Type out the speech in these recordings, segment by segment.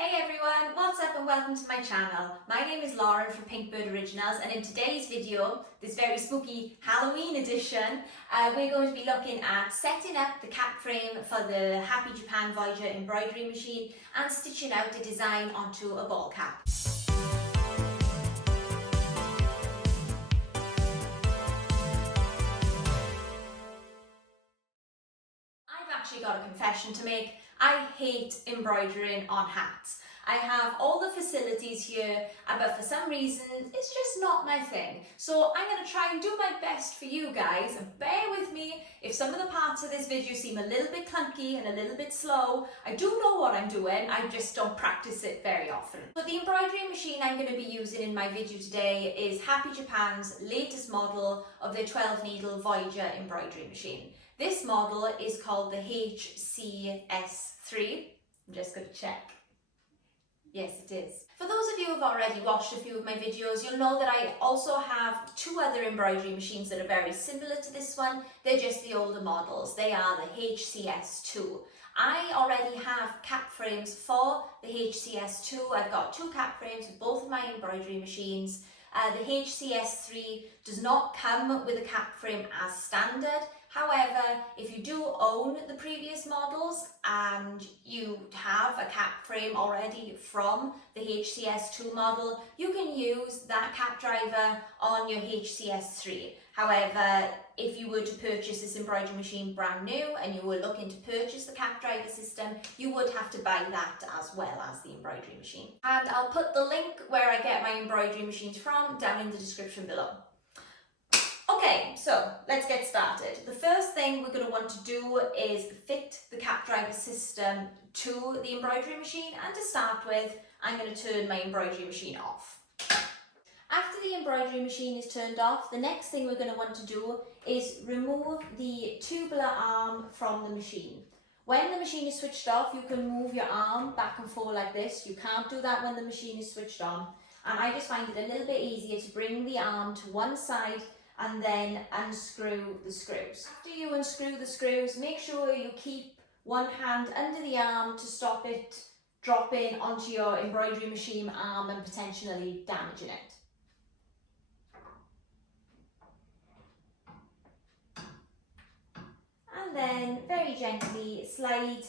Hey everyone, what's up and welcome to my channel. My name is Lauren from Pinkbird Originals, and in today's video, this very spooky Halloween edition, we're going to be looking at setting up the cap frame for the Happy Japan Voyager embroidery machine and stitching out the design onto a ball cap. I've actually got a confession to make. I hate embroidering on hats. I have all the facilities here, but for some reason, it's just not my thing. So I'm going to try and do my best for you guys, and bear with me if some of the parts of this video seem a little bit clunky and a little bit slow. I do know what I'm doing, I just don't practice it very often. So the embroidery machine I'm going to be using in my video today is Happy Japan's latest model of their 12 needle Voyager embroidery machine. This model is called the HCS3. I'm just going to check. Yes, it is. For those of you who have already watched a few of my videos, you'll know that I also have two other embroidery machines that are very similar to this one. They're just the older models. They are the HCS2. I already have cap frames for the HCS2. I've got two cap frames with both of my embroidery machines. The HCS3 does not come with a cap frame as standard. However, if you do own the previous models and you have a cap frame already from the HCS2 model, you can use that cap driver on your HCS3. However, if you were to purchase this embroidery machine brand new and you were looking to purchase the cap driver system, you would have to buy that as well as the embroidery machine. And I'll put the link where I get my embroidery machines from down in the description below. Okay, so let's get started. The first thing we're going to want to do is fit the cap driver system to the embroidery machine, and to start with, I'm going to turn my embroidery machine off. After the embroidery machine is turned off, the next thing we're going to want to do is remove the tubular arm from the machine. When the machine is switched off, you can move your arm back and forth like this. You can't do that when the machine is switched on. And I just find it a little bit easier to bring the arm to one side and then unscrew the screws. After you unscrew the screws, make sure you keep one hand under the arm to stop it dropping onto your embroidery machine arm and potentially damaging it. And then very gently slide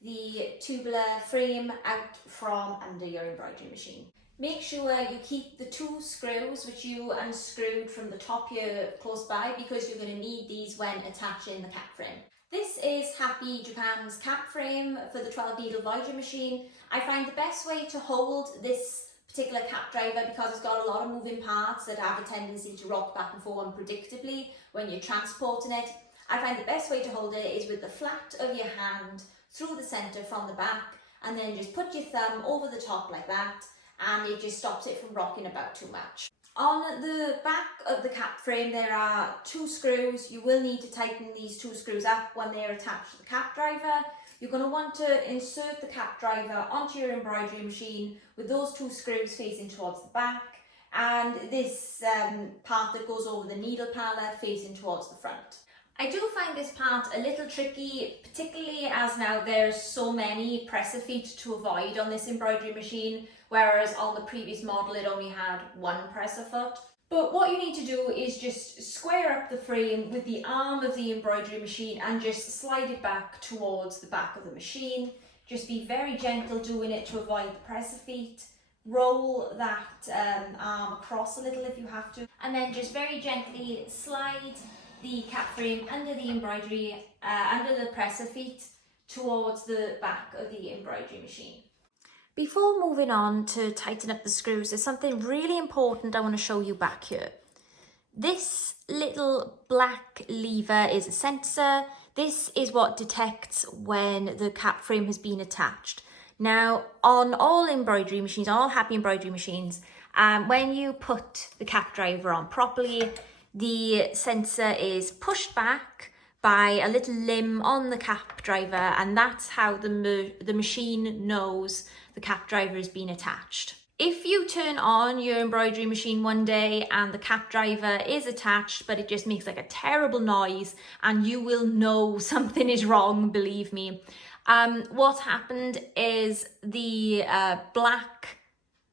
the tubular frame out from under your embroidery machine. Make sure you keep the two screws which you unscrewed from the top here close by, because you're going to need these when attaching the cap frame. This is Happy Japan's cap frame for the 12 needle Voyager machine. I find the best way to hold this particular cap driver, because it's got a lot of moving parts that have a tendency to rock back and forth unpredictably when you're transporting it. I find the best way to hold it is with the flat of your hand through the centre from the back, and then just put your thumb over the top like that, and it just stops it from rocking about too much. On the back of the cap frame there are two screws. You will need to tighten these two screws up when they're attached to the cap driver. You're going to want to insert the cap driver onto your embroidery machine with those two screws facing towards the back, and this part that goes over the needle pallet facing towards the front. I do find this part a little tricky, particularly as now there's so many presser feet to avoid on this embroidery machine, whereas on the previous model it only had one presser foot. But what you need to do is just square up the frame with the arm of the embroidery machine and just slide it back towards the back of the machine. Just be very gentle doing it to avoid the presser feet. Roll that arm across a little if you have to, and then just very gently slide the cap frame under the embroidery, under the presser feet towards the back of the embroidery machine. Before moving on to tighten up the screws, there's something really important I want to show you back here. This little black lever is a sensor. This is what detects when the cap frame has been attached. Now, on all embroidery machines, all Happy embroidery machines, when you put the cap driver on properly, the sensor is pushed back by a little limb on the cap driver, and that's how the machine knows the cap driver has been attached. If you turn on your embroidery machine one day and the cap driver is attached, but it just makes like a terrible noise, and you will know something is wrong, believe me. What happened is the black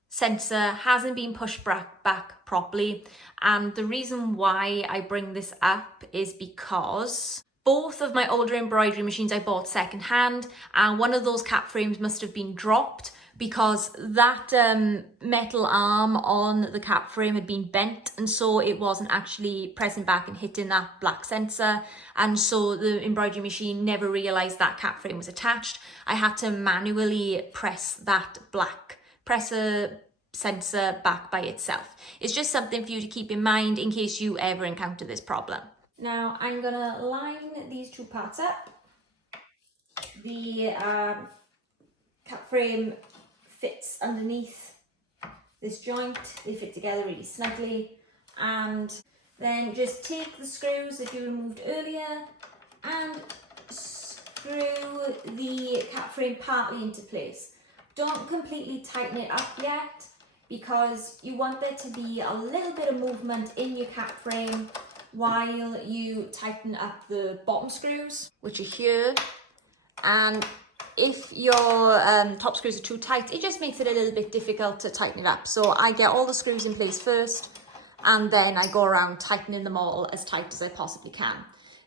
sensor hasn't been pushed back properly, and the reason why I bring this up is because both of my older embroidery machines I bought secondhand, and one of those cap frames must have been dropped because that metal arm on the cap frame had been bent, and so it wasn't actually pressing back and hitting that black sensor, and so the embroidery machine never realized that cap frame was attached. I had to manually press that black presser sensor back by itself. It's just something for you to keep in mind in case you ever encounter this problem. Now I'm gonna line these two parts up. The cap frame fits underneath this joint. They fit together really snugly, and then just take the screws that you removed earlier and screw the cap frame partly into place. Don't completely tighten it up yet, because you want there to be a little bit of movement in your cap frame while you tighten up the bottom screws, which are here. And if your top screws are too tight, it just makes it a little bit difficult to tighten it up. So I get all the screws in place first, and then I go around tightening them all as tight as I possibly can.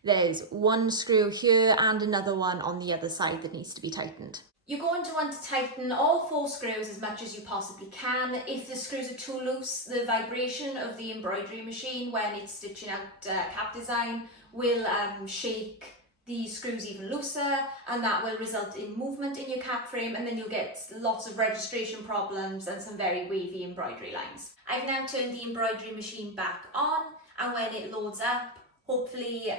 There's one screw here and another one on the other side that needs to be tightened. You're going to want to tighten all 4 screws as much as you possibly can. If the screws are too loose, the vibration of the embroidery machine when it's stitching out cap design will shake the screws even looser, and that will result in movement in your cap frame, and then you'll get lots of registration problems and some very wavy embroidery lines. I've now turned the embroidery machine back on, and when it loads up, hopefully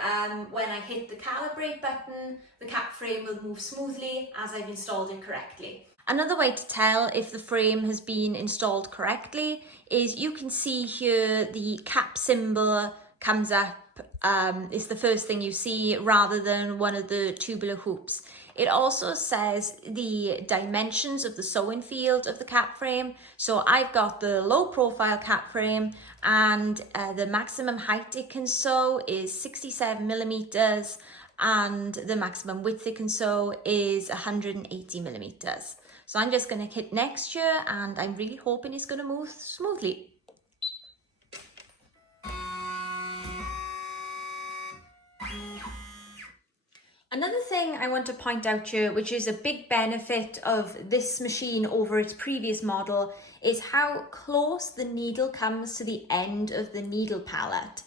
when I hit the calibrate button, the cap frame will move smoothly as I've installed it correctly. Another way to tell if the frame has been installed correctly is you can see here the cap symbol comes up. It's the first thing you see rather than one of the tubular hoops. It also says the dimensions of the sewing field of the cap frame. So I've got the low profile cap frame, and the maximum height it can sew is 67 millimeters, and the maximum width it can sew is 180 millimeters. So I'm just going to hit next year, and I'm really hoping it's going to move smoothly. Another thing I want to point out here, which is a big benefit of this machine over its previous model, is how close the needle comes to the end of the needle palette.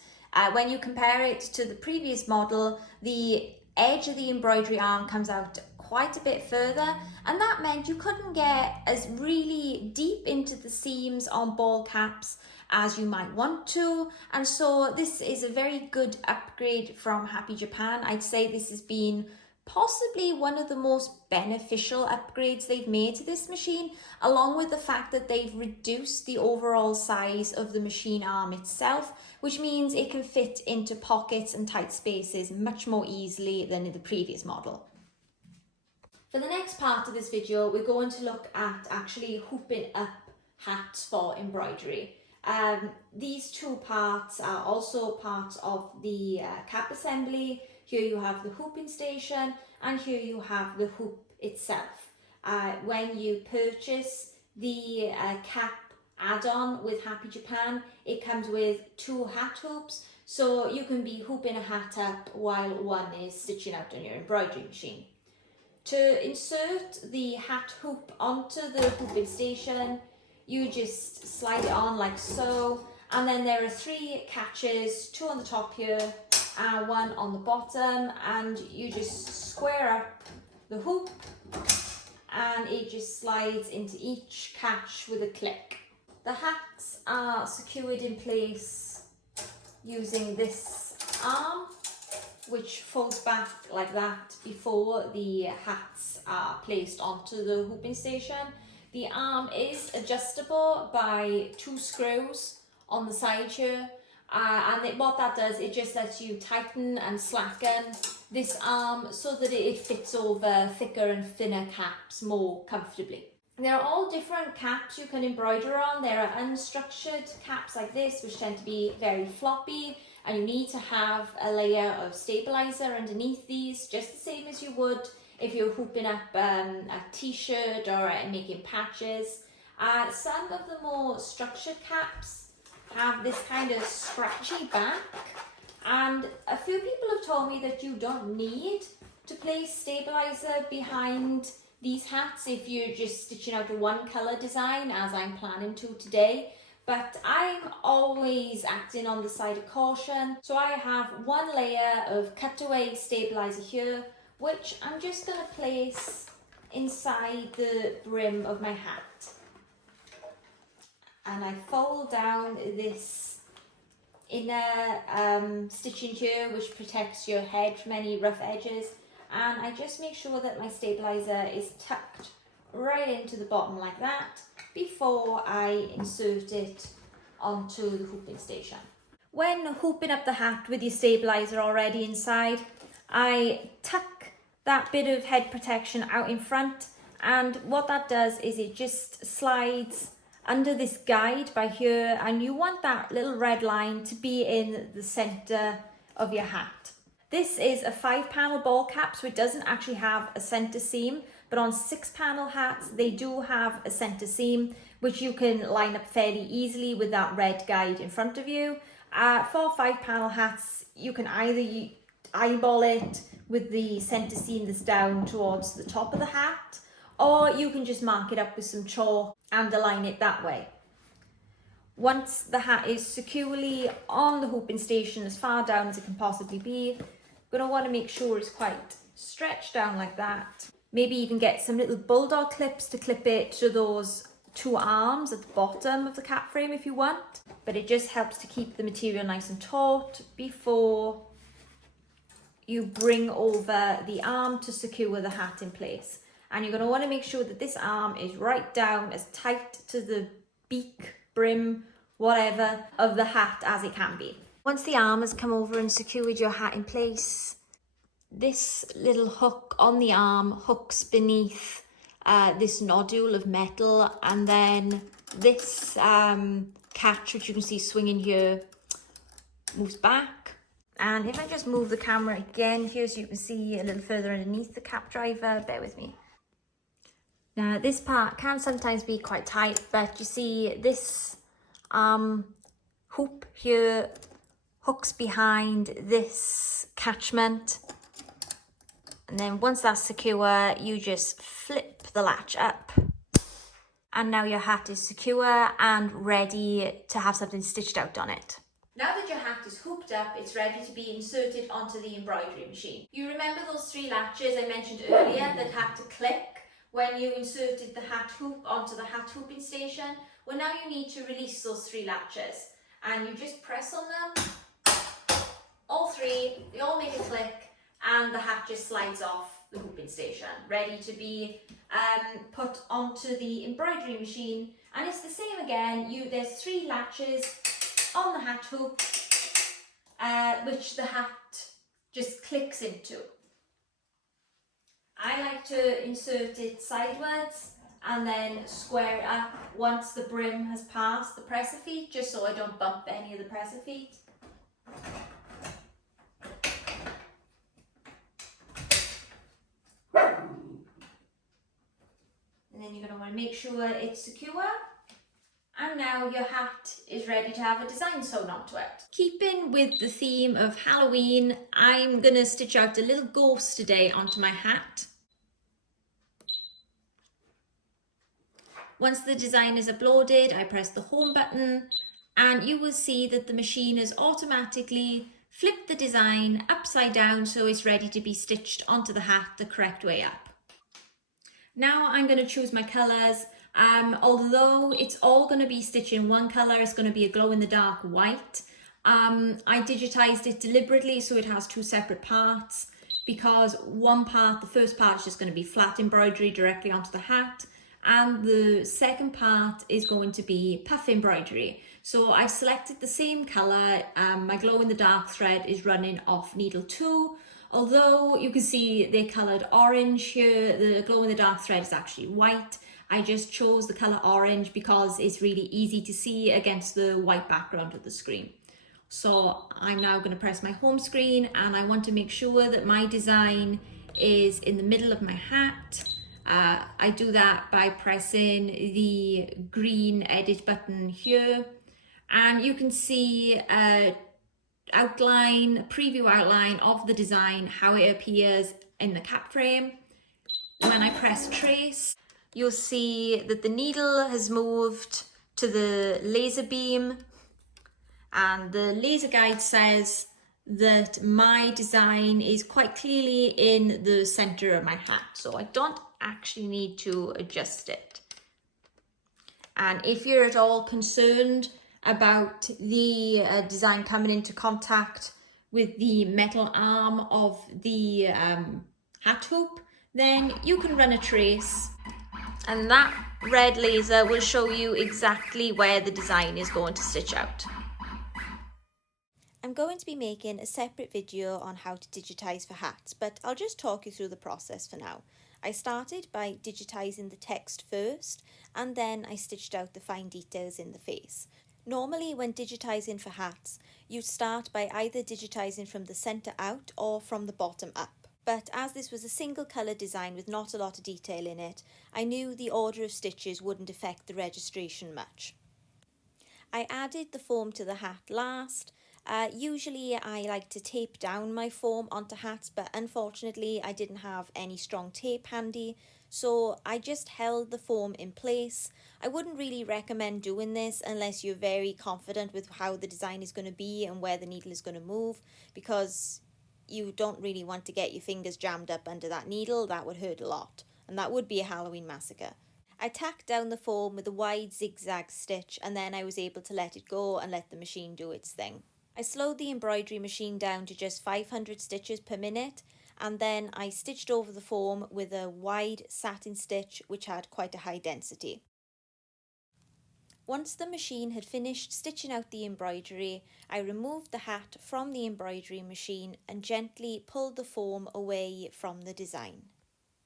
When you compare it to the previous model, the edge of the embroidery arm comes out quite a bit further, and that meant you couldn't get as really deep into the seams on ball caps as you might want to, and so this is a very good upgrade from Happy Japan. I'd say this has been possibly one of the most beneficial upgrades they've made to this machine, along with the fact that they've reduced the overall size of the machine arm itself, which means it can fit into pockets and tight spaces much more easily than in the previous model. For the next part of this video, we're going to look at actually hooping up hats for embroidery. These two parts are also part of the cap assembly. Here you have the hooping station, and here you have the hoop itself. When you purchase the cap add-on with Happy Japan, it comes with 2 hat hoops, so you can be hooping a hat up while one is stitching out on your embroidery machine. To insert the hat hoop onto the hooping station, you just slide it on like so, and then there are 3 catches, 2 on the top here and 1 on the bottom, and you just square up the hoop and it just slides into each catch with a click. The hats are secured in place using this arm, which folds back like that before the hats are placed onto the hooping station. The arm is adjustable by 2 screws on the side here, and what that does, it just lets you tighten and slacken this arm so that it fits over thicker and thinner caps more comfortably. There are all different caps you can embroider on. There are unstructured caps like this, which tend to be very floppy, and you need to have a layer of stabilizer underneath these, just the same as you would if you're hooping up a t-shirt or making patches. Some of the more structured caps have this kind of scratchy back, and a few people have told me that you don't need to place stabilizer behind these hats if you're just stitching out a one colour design, as I'm planning to today. But I'm always acting on the side of caution, so I have one layer of cutaway stabilizer here, which I'm just going to place inside the brim of my hat. And I fold down this inner stitching here, which protects your head from any rough edges, and I just make sure that my stabilizer is tucked right into the bottom like that before I insert it onto the hooping station. When hooping up the hat with your stabilizer already inside, I tuck that bit of head protection out in front, and what that does is it just slides under this guide by here, and you want that little red line to be in the center of your hat. This is a 5-panel ball cap, so it doesn't actually have a center seam, but on 6-panel hats they do have a center seam, which you can line up fairly easily with that red guide in front of you. For 5-panel hats, you can either eyeball it with the center seam that's down towards the top of the hat, or you can just mark it up with some chalk and align it that way. Once the hat is securely on the hooping station as far down as it can possibly be, you're going to want to make sure it's quite stretched down like that. Maybe even get some little bulldog clips to clip it to those 2 arms at the bottom of the cap frame if you want, but it just helps to keep the material nice and taut before you bring over the arm to secure the hat in place. And you're going to want to make sure that this arm is right down as tight to the beak, brim, whatever of the hat as it can be. Once the arm has come over and secured your hat in place, this little hook on the arm hooks beneath this nodule of metal, and then this catch, which you can see swinging here, moves back. And if I just move the camera again here so you can see a little further underneath the cap driver, bear with me. Now this part can sometimes be quite tight, but you see this hoop here hooks behind this catchment, and then once that's secure you just flip the latch up, and now your hat is secure and ready to have something stitched out on it. Now that your hat is hooped up, it's ready to be inserted onto the embroidery machine. You remember those 3 latches I mentioned earlier that had to click when you inserted the hat hoop onto the hat hooping station? Well, now you need to release those 3 latches, and you just press on them, all 3, they all make a click, and the hat just slides off the hooping station, ready to be put onto the embroidery machine. And it's the same again, there's 3 latches on the hat hoop, which the hat just clicks into. I like to insert it sideways and then square it up once the brim has passed the presser feet, just so I don't bump any of the presser feet. And then you're going to want to make sure it's secure. And now your hat is ready to have a design sewn onto it. Keeping with the theme of Halloween, I'm going to stitch out a little ghost today onto my hat. Once the design is uploaded, I press the home button, and you will see that the machine has automatically flipped the design upside down so it's ready to be stitched onto the hat the correct way up. Now I'm going to choose my colours. Although it's all going to be stitched in one colour, it's going to be a glow-in-the-dark white. I digitized it deliberately so it has 2 separate parts, because one part, the first part, is just going to be flat embroidery directly onto the hat, and the second part is going to be puff embroidery. So I've selected the same colour. My glow-in-the-dark thread is running off needle 2. Although you can see they're coloured orange here, the glow-in-the-dark thread is actually white. I just chose the colour orange because it's really easy to see against the white background of the screen. So I'm now going to press my home screen, and I want to make sure that my design is in the middle of my hat. I do that by pressing the green edit button here, and you can see preview outline of the design, how it appears in the cap frame. When I press trace, you'll see that the needle has moved to the laser beam, and the laser guide says that my design is quite clearly in the center of my hat, so I don't actually need to adjust it. And if you're at all concerned about the design coming into contact with the metal arm of the hat hoop, then you can run a trace, and that red laser will show you exactly where the design is going to stitch out. I'm going to be making a separate video on how to digitize for hats, but I'll just talk you through the process for now. I started by digitizing the text first, and then I stitched out the fine details in the face. Normally when digitizing for hats, you start by either digitizing from the center out or from the bottom up. But as this was a single colour design with not a lot of detail in it, I knew the order of stitches wouldn't affect the registration much. I added the foam to the hat last. Usually I like to tape down my foam onto hats, but unfortunately I didn't have any strong tape handy, so I just held the foam in place. I wouldn't really recommend doing this unless you're very confident with how the design is going to be and where the needle is going to move, because you don't really want to get your fingers jammed up under that needle. That would hurt a lot, and that would be a Halloween massacre. I tacked down the foam with a wide zigzag stitch, and then I was able to let it go and let the machine do its thing. I slowed the embroidery machine down to just 500 stitches per minute, and then I stitched over the foam with a wide satin stitch which had quite a high density. Once the machine had finished stitching out the embroidery, I removed the hat from the embroidery machine and gently pulled the foam away from the design.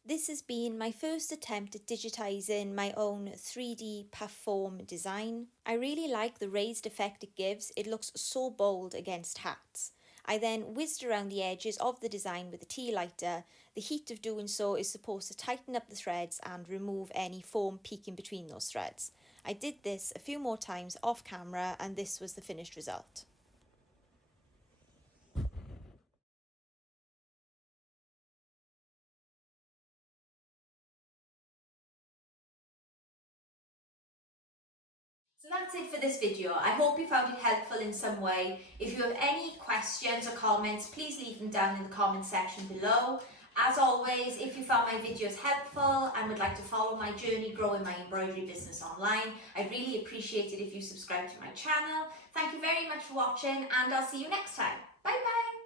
This has been my first attempt at digitising my own 3D puff foam design. I really like the raised effect it gives. It looks so bold against hats. I then whizzed around the edges of the design with a tea lighter. The heat of doing so is supposed to tighten up the threads and remove any foam peeking between those threads. I did this a few more times off camera, and this was the finished result. So that's it for this video. I hope you found it helpful in some way. If you have any questions or comments, please leave them down in the comment section below. As always, if you found my videos helpful and would like to follow my journey growing my embroidery business online, I'd really appreciate it if you subscribe to my channel. Thank you very much for watching, and I'll see you next time. Bye bye!